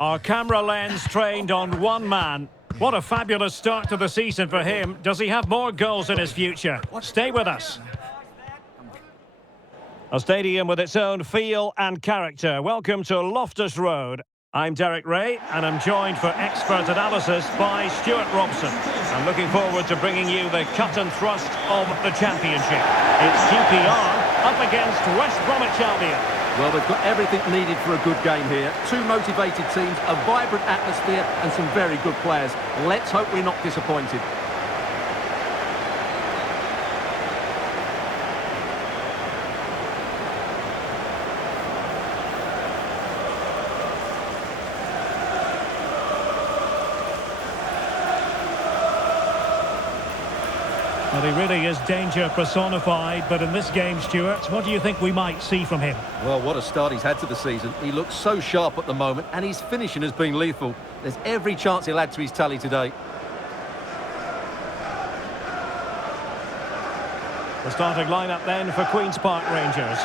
Our camera lens trained on one man. What a fabulous start to the season for him. Does he have more goals in his future? Stay with us. A stadium with its own feel and character. Welcome to Loftus Road. I'm Derek Ray, and I'm joined for expert analysis by Stuart Robson. I'm looking forward to bringing you the cut and thrust of the championship. It's QPR up against West Bromwich Albion. Well, they've got everything needed for a good game here. Two motivated teams, a vibrant atmosphere and some very good players. Let's hope we're not disappointed. Well, he really is danger personified, but in this game, Stuart, what do you think we might see from him? Well, what a start he's had to the season. He looks so sharp at the moment, and his finishing has been lethal. There's every chance he'll add to his tally today. The starting lineup then for Queen's Park Rangers.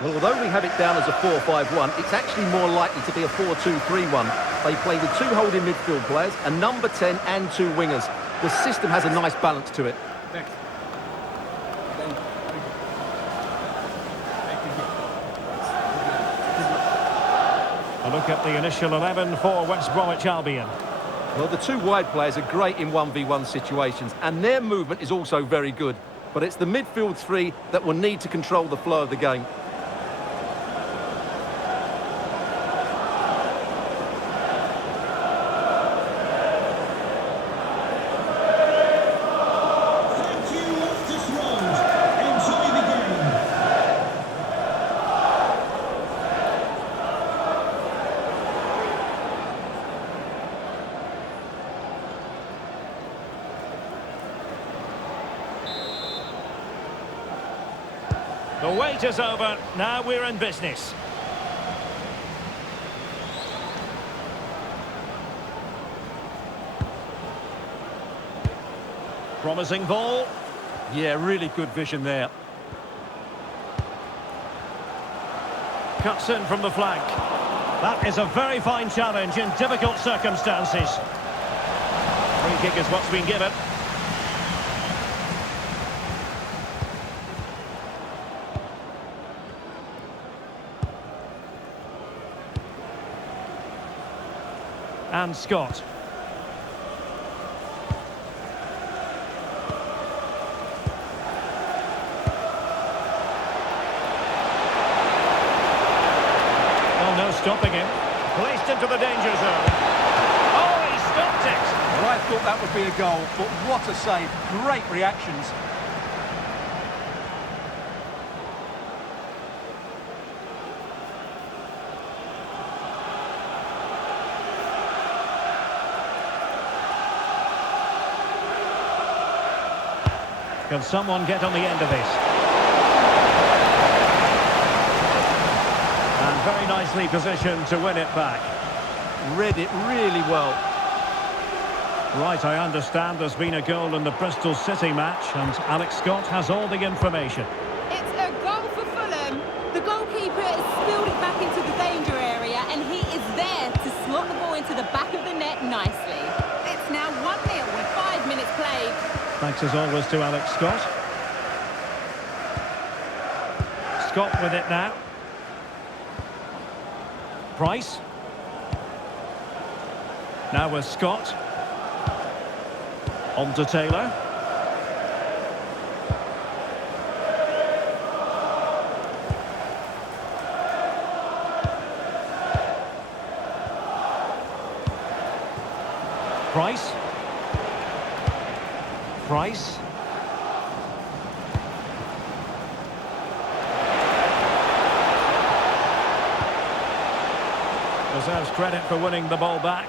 Well, although we have it down as a 4-5-1, it's actually more likely to be a 4-2-3-1. They play with two holding midfield players, a number 10 and two wingers. The system has a nice balance to it. A look at the initial 11 for West Bromwich Albion. Well, the two wide players are great in 1v1 situations, and their movement is also very good. But it's the midfield three that will need to control the flow of the game. The wait is over. Now we're in business. Promising ball. Yeah, really good vision there. Cuts in from the flank. That is a very fine challenge in difficult circumstances. Free kick is what's been given. And Scott. Oh, no stopping him. Placed into the danger zone. Oh, he stopped it. Well, I thought that would be a goal, but what a save. Great reactions. Can someone get on the end of this? And very nicely positioned to win it back. Read it really well. Right, I understand there's been a goal in the Bristol City match, and Alex Scott has all the information. It's a goal for Fulham. The goalkeeper has spilled it back into the danger area, and he is there to slot the ball into the back of the net nicely. It's now 1-0 with 5 minutes played. Thanks as always to Alex Scott. Scott with it now. Price. Now with Scott. On to Taylor. Price. Price. Deserves credit for winning the ball back.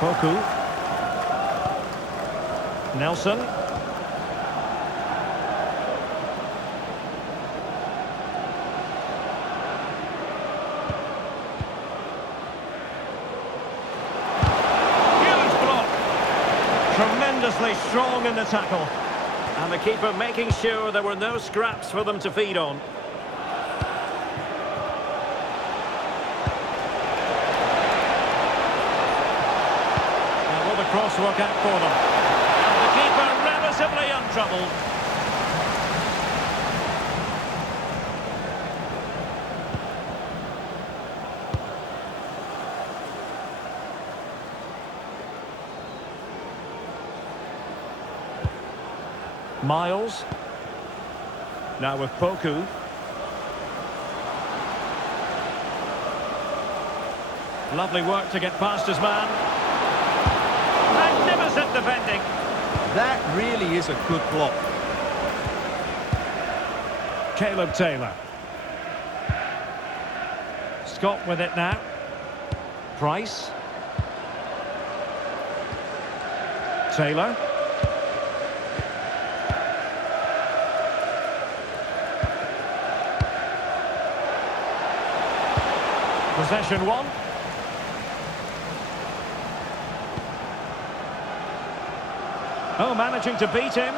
Poku. Nelson. Tremendously strong in the tackle. And the keeper making sure there were no scraps for them to feed on. Now will the cross work out for them? And the keeper relatively untroubled. Miles. Now with Poku. Lovely work to get past his man. Magnificent defending. That really is a good block. Caleb Taylor. Scott with it now. Price. Taylor. Possession one. Oh, managing to beat him.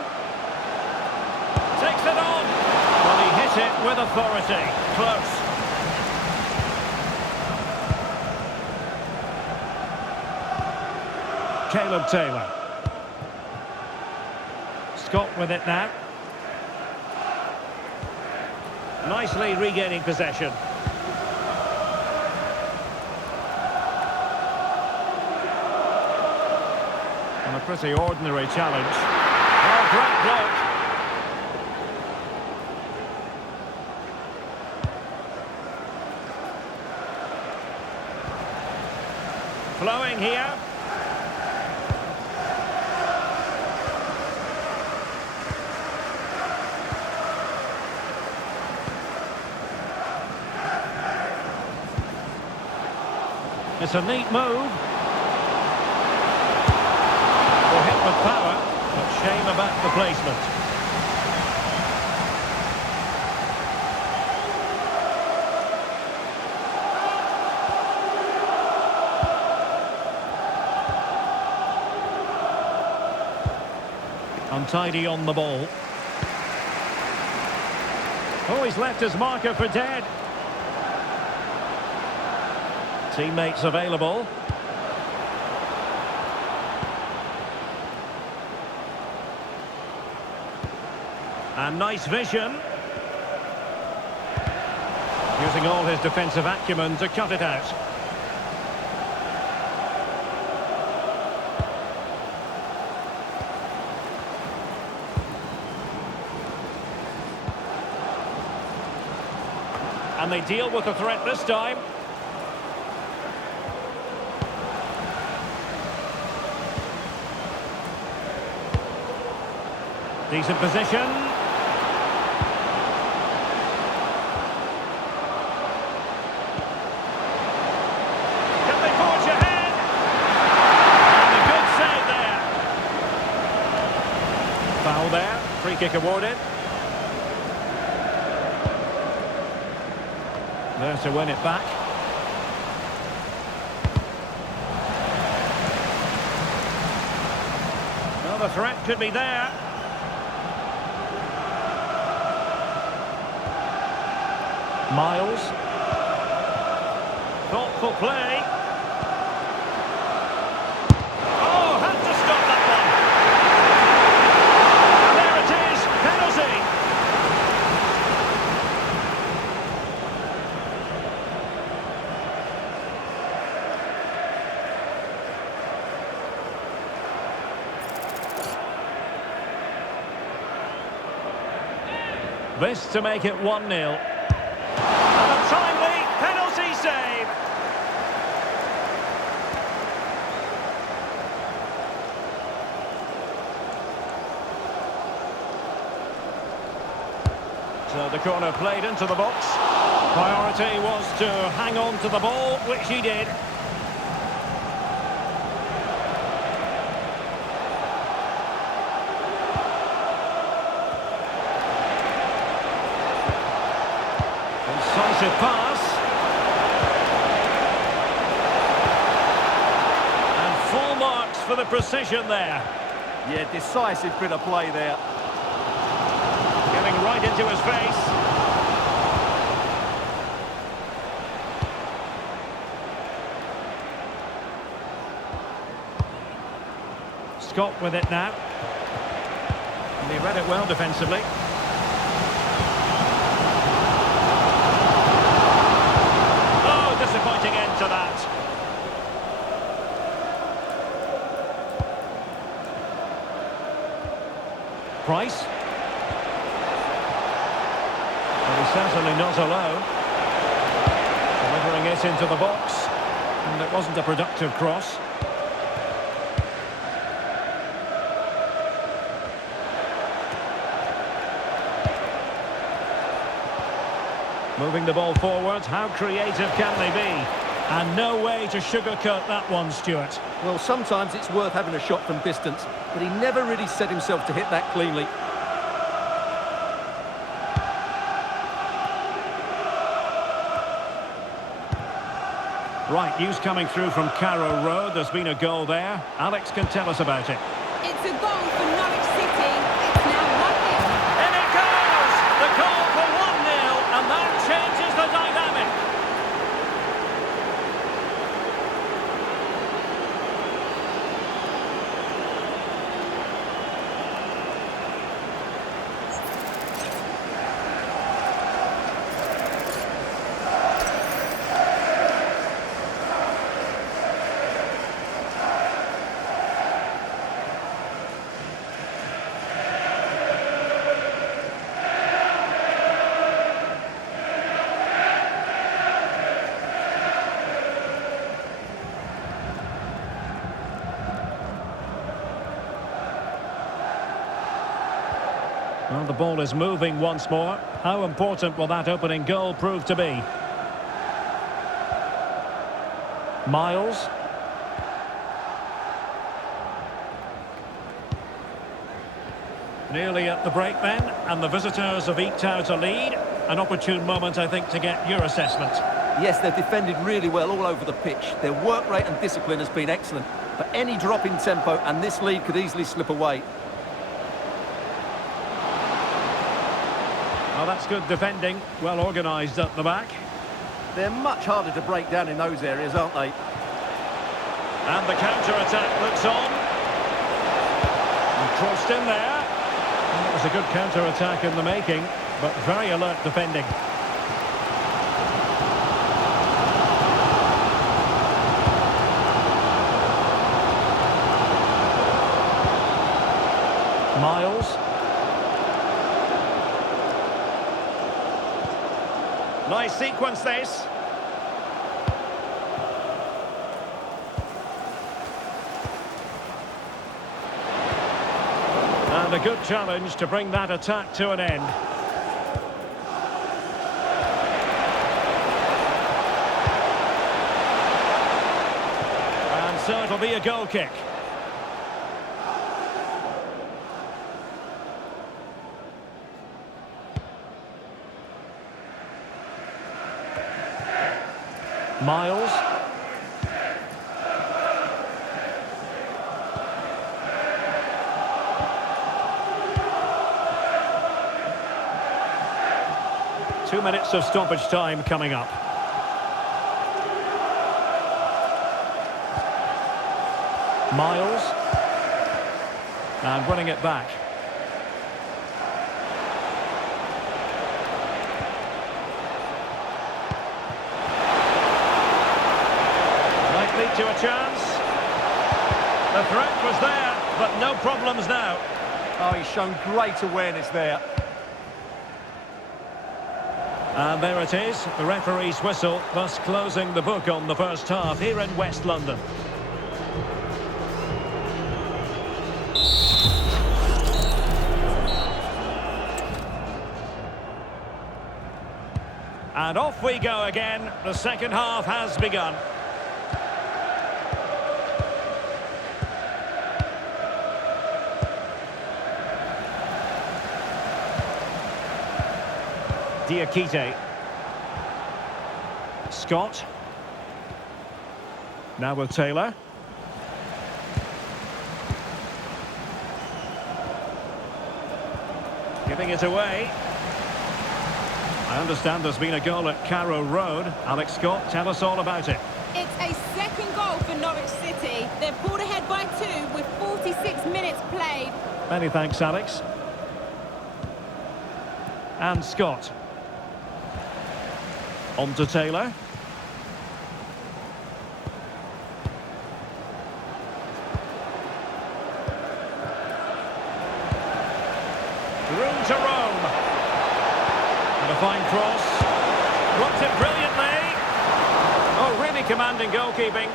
Takes it on. Well, he hit it with authority. Close. Caleb Taylor. Scott with it now. Nicely regaining possession. A pretty ordinary challenge. Oh, great block. Flowing here. It's a neat move. Hit with power, but shame about the placement. Untidy on the ball. Oh, he's left his marker for dead. Teammates available. And nice vision. Using all his defensive acumen to cut it out. And they deal with the threat this time. Decent position. Foul there, free kick awarded. There to win it back. Well, the threat could be there. Miles. Thoughtful play. Oh, had to stop that one. There it is, penalty. This to make it 1-0. Timely penalty save. So the corner played into the box. Priority was to hang on to the ball, which he did. Incisive pass. And full marks for the precision there. Yeah, decisive bit of play there. Getting right into his face. Scott with it now. And he read it well defensively. Oh, disappointing end to that. Price. But he's certainly not alone. Delivering it into the box. And it wasn't a productive cross. Moving the ball forward, how creative can they be? And no way to sugarcoat that one, Stuart. Well, sometimes it's worth having a shot from distance, but he never really set himself to hit that cleanly. Right, news coming through from Carrow Road. There's been a goal there. Alex can tell us about it. It's a goal for Norwich City. It's now 1-0. In it goes! The goal for 1-0, and that changes the dynamic. Well, the ball is moving once more. How important will that opening goal prove to be? Miles. Nearly at the break then, and the visitors have eked out a lead. An opportune moment, I think, to get your assessment. Yes, they've defended really well all over the pitch. Their work rate and discipline has been excellent. But any drop in tempo and this lead could easily slip away. Well, that's good defending. Well organised at the back. They're much harder to break down in those areas, aren't they? And the counter-attack looks on. And crossed in there. And it was a good counter-attack in the making, but very alert defending. Miles. Nice sequence, this. And a good challenge to bring that attack to an end. And so it'll be a goal kick. Miles. Two minutes of stoppage time coming up. Miles. And winning it back. Lead to a chance. The threat was there, but no problems now. Oh, he's shown great awareness there. And there it is, the referee's whistle, thus closing the book on the first half here in West London. And off we go again. The second half has begun. Diakite. Scott. Now with Taylor. Giving it away. I understand there's been a goal at Carrow Road. Alex Scott, tell us all about it. It's a second goal for Norwich City. They're pulled ahead by 2 with 46 minutes played. Many thanks, Alex. And Scott. On to Taylor. Room to roam. And a fine cross. Blocked it brilliantly. Oh, really commanding goalkeeping.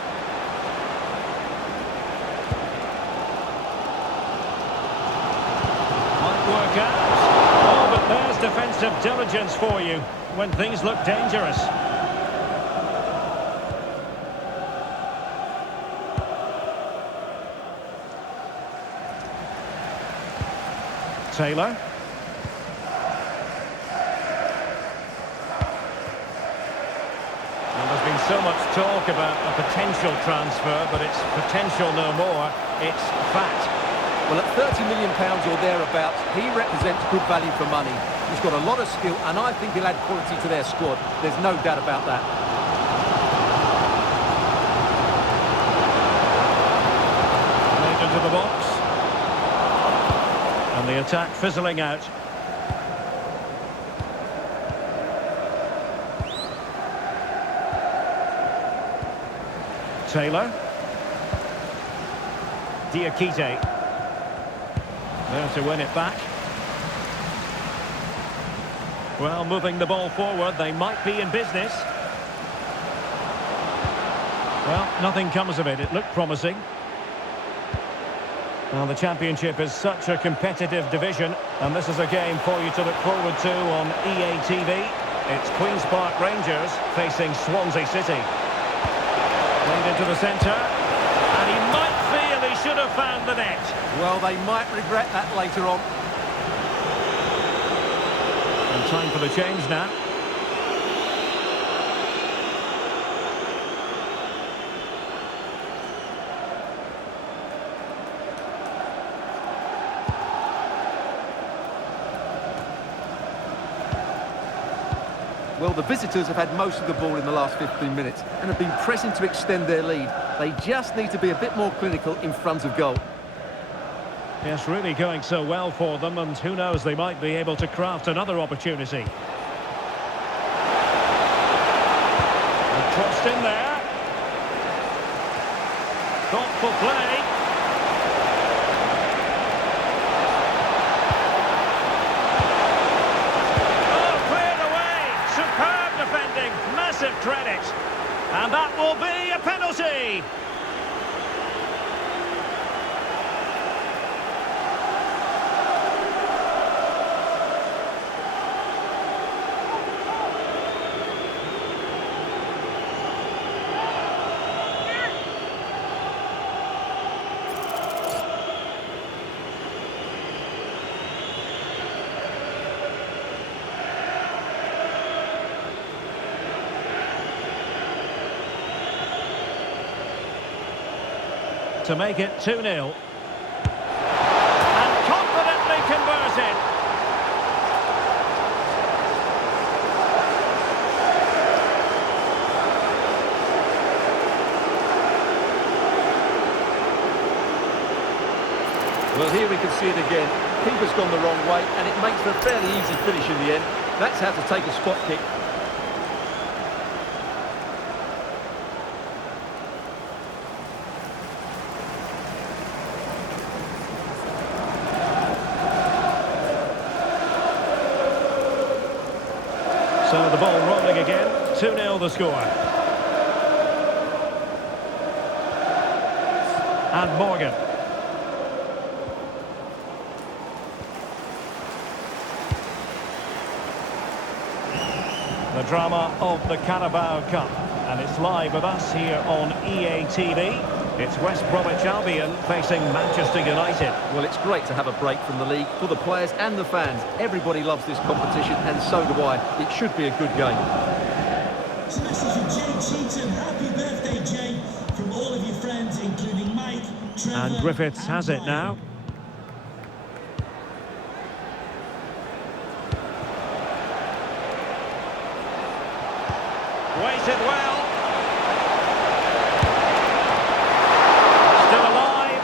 Might work out. Oh, but there's defensive diligence for you when things look dangerous. Taylor. Well, there's been so much talk about a potential transfer, but it's potential no more. It's fact. Well, at £30 million or thereabouts, he represents good value for money. He's got a lot of skill, and I think he'll add quality to their squad. There's no doubt about that. Late into the box. And the attack fizzling out. Taylor. Diakite. There to win it back. Well, moving the ball forward, they might be in business. Well, nothing comes of it. It looked promising. Well, the Championship is such a competitive division, and this is a game for you to look forward to on EA TV. It's Queen's Park Rangers facing Swansea City. Played into the centre, and he might feel he should have found the net. Well, they might regret that later on. And time for the change now. Well, the visitors have had most of the ball in the last 15 minutes and have been pressing to extend their lead. They just need to be a bit more clinical in front of goal. Yes, really going so well for them, and who knows, they might be able to craft another opportunity. And crossed in there. Thoughtful play. Massive credit, and that will be a penalty. To make it 2-0. And confidently converted. Well, here we can see it again. Keeper's gone the wrong way, and it makes for a fairly easy finish in the end. That's how to take a spot kick. So the ball rolling again, 2-0 the score. And Morgan. The drama of the Carabao Cup, and it's live with us here on EA TV. It's West Bromwich Albion facing Manchester United. Well, it's great to have a break from the league for the players and the fans. Everybody loves this competition, and so do I. It should be a good game. It's a message from Jay Cheatham. Happy birthday, Jay, from all of your friends, including Mike, Trevor, And Griffiths has it now. Waited well. Still alive.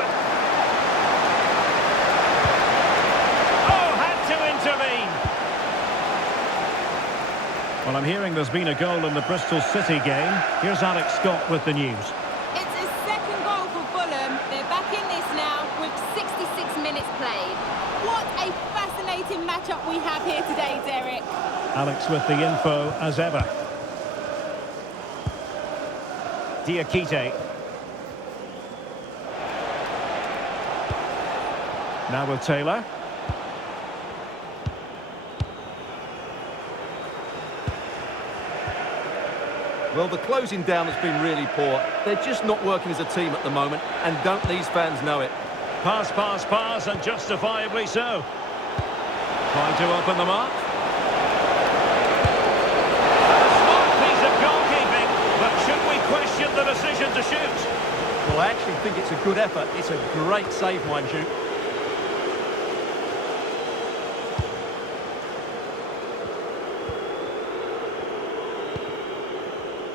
Oh, had to intervene. Well, I'm hearing there's been a goal in the Bristol City game. Here's Alex Scott with the news. It's his second goal for Fulham. They're back in this now with 66 minutes played. What a fascinating matchup we have here today, Derek. Alex with the info as ever. Diakite. Now with Taylor. Well, the closing down has been really poor. They're just not working as a team at the moment, and don't these fans know it? Pass, pass, pass, and justifiably so. Trying to open them up. A smart piece of goalkeeping, but should we question the decision to shoot? Well, I actually think it's a good effort. It's a great save, mind you.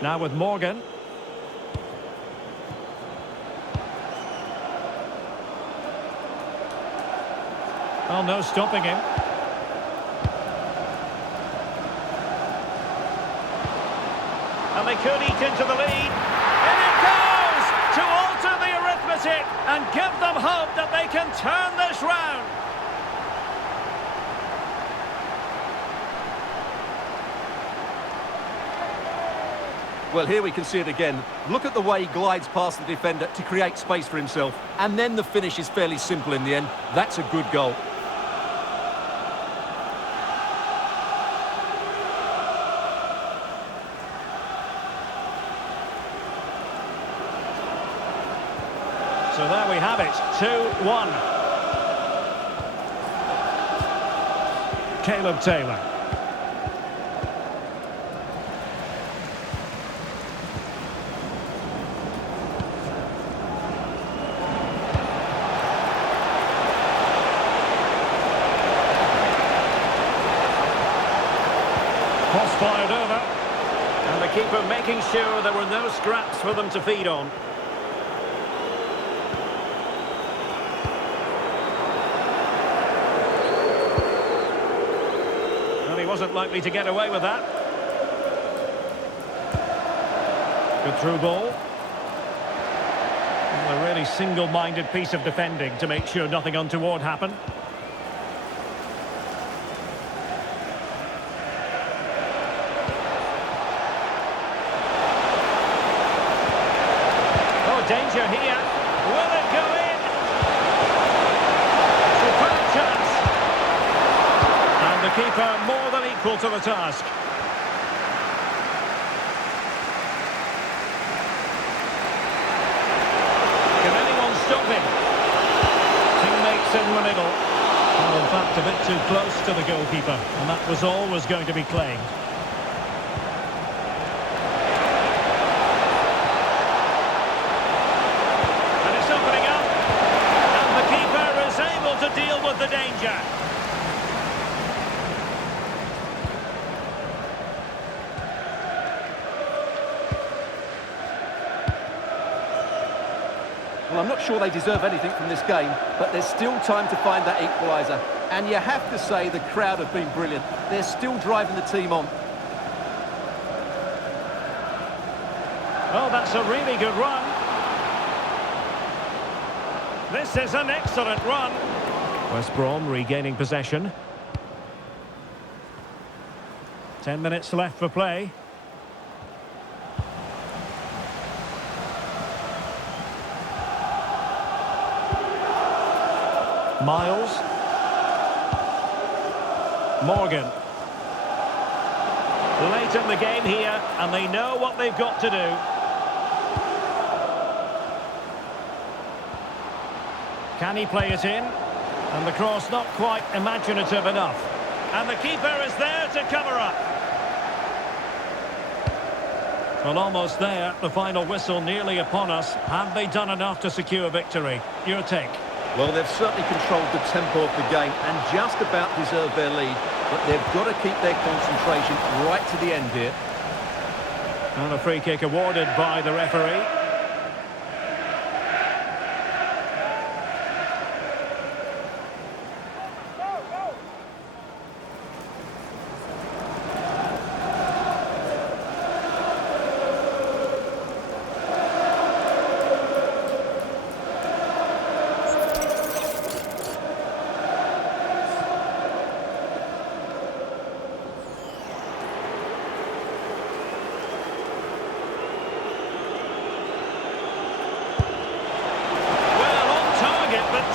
Now with Morgan. Oh, no stopping him. And they could eat into the lead. And it goes to alter the arithmetic and give them hope that they can turn this round. Well, here we can see it again. Look at the way he glides past the defender to create space for himself. And then the finish is fairly simple in the end. That's a good goal. So there we have it, 2-1. Caleb Taylor. Cross fired over. And the keeper making sure there were no scraps for them to feed on. Well, he wasn't likely to get away with that. Good through ball. Well, a really single-minded piece of defending to make sure nothing untoward happened. Danger here. Will it go in? Superb chance. And the keeper more than equal to the task. Can anyone stop him? Teammates in the middle. Well, in fact, a bit too close to the goalkeeper. And that was always going to be claimed. To deal with the danger. Well, I'm not sure they deserve anything from this game, but there's still time to find that equaliser. And you have to say the crowd have been brilliant. They're still driving the team on. Oh, that's a really good run. This is an excellent run. West Brom regaining possession. 10 minutes left for play. Miles. Morgan. Late in the game here, and they know what they've got to do. Can he play it in? And the cross not quite imaginative enough. And the keeper is there to cover up. Well, almost there. The final whistle nearly upon us. Have they done enough to secure victory? Your take? Well, they've certainly controlled the tempo of the game and just about deserved their lead. But they've got to keep their concentration right to the end here. And a free kick awarded by the referee.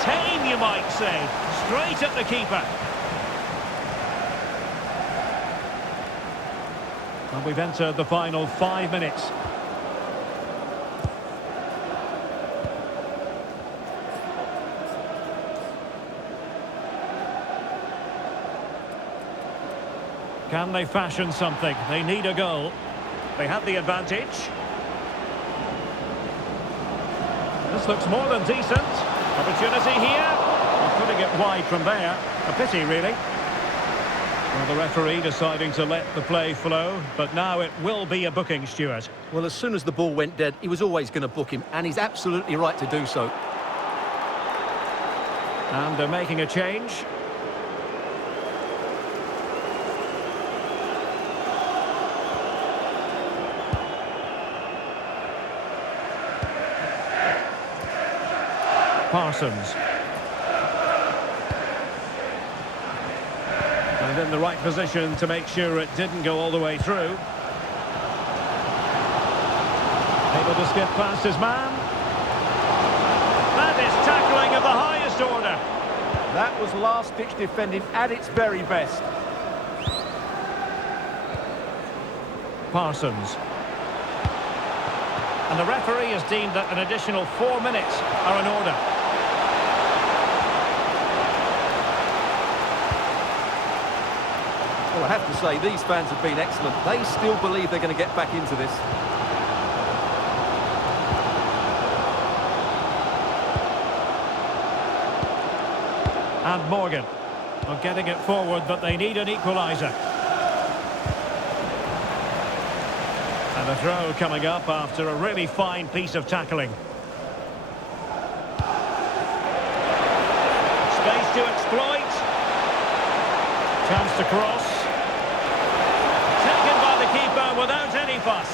Tame, you might say. Straight at the keeper. And we've entered the final 5 minutes. Can they fashion something? They need a goal. They had the advantage. This looks more than decent. Opportunity here. Well, putting it wide from there. A pity, really. Well, the referee deciding to let the play flow, but now it will be a booking, Stuart. Well, as soon as the ball went dead, he was always going to book him, and he's absolutely right to do so. And they're making a change. Parsons. And in the right position to make sure it didn't go all the way through. Able to skip past his man. That is tackling of the highest order. That was last-ditch defending at its very best. Parsons. And the referee has deemed that an additional 4 minutes are in order. Well, I have to say, these fans have been excellent. They still believe they're going to get back into this. And Morgan. Well, getting it forward, but they need an equaliser. And a throw coming up after a really fine piece of tackling. Space to exploit. Chance to cross. Taken by the keeper without any fuss.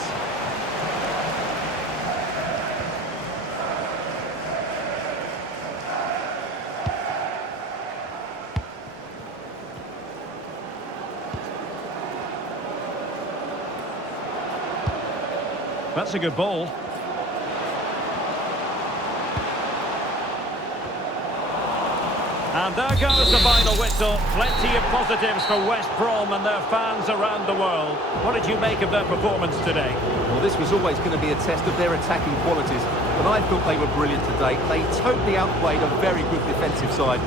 That's a good ball. And there goes the final whistle. Plenty of positives for West Brom and their fans around the world. What did you make of their performance today? Well, this was always going to be a test of their attacking qualities, but I thought they were brilliant today. They totally outplayed a very good defensive side.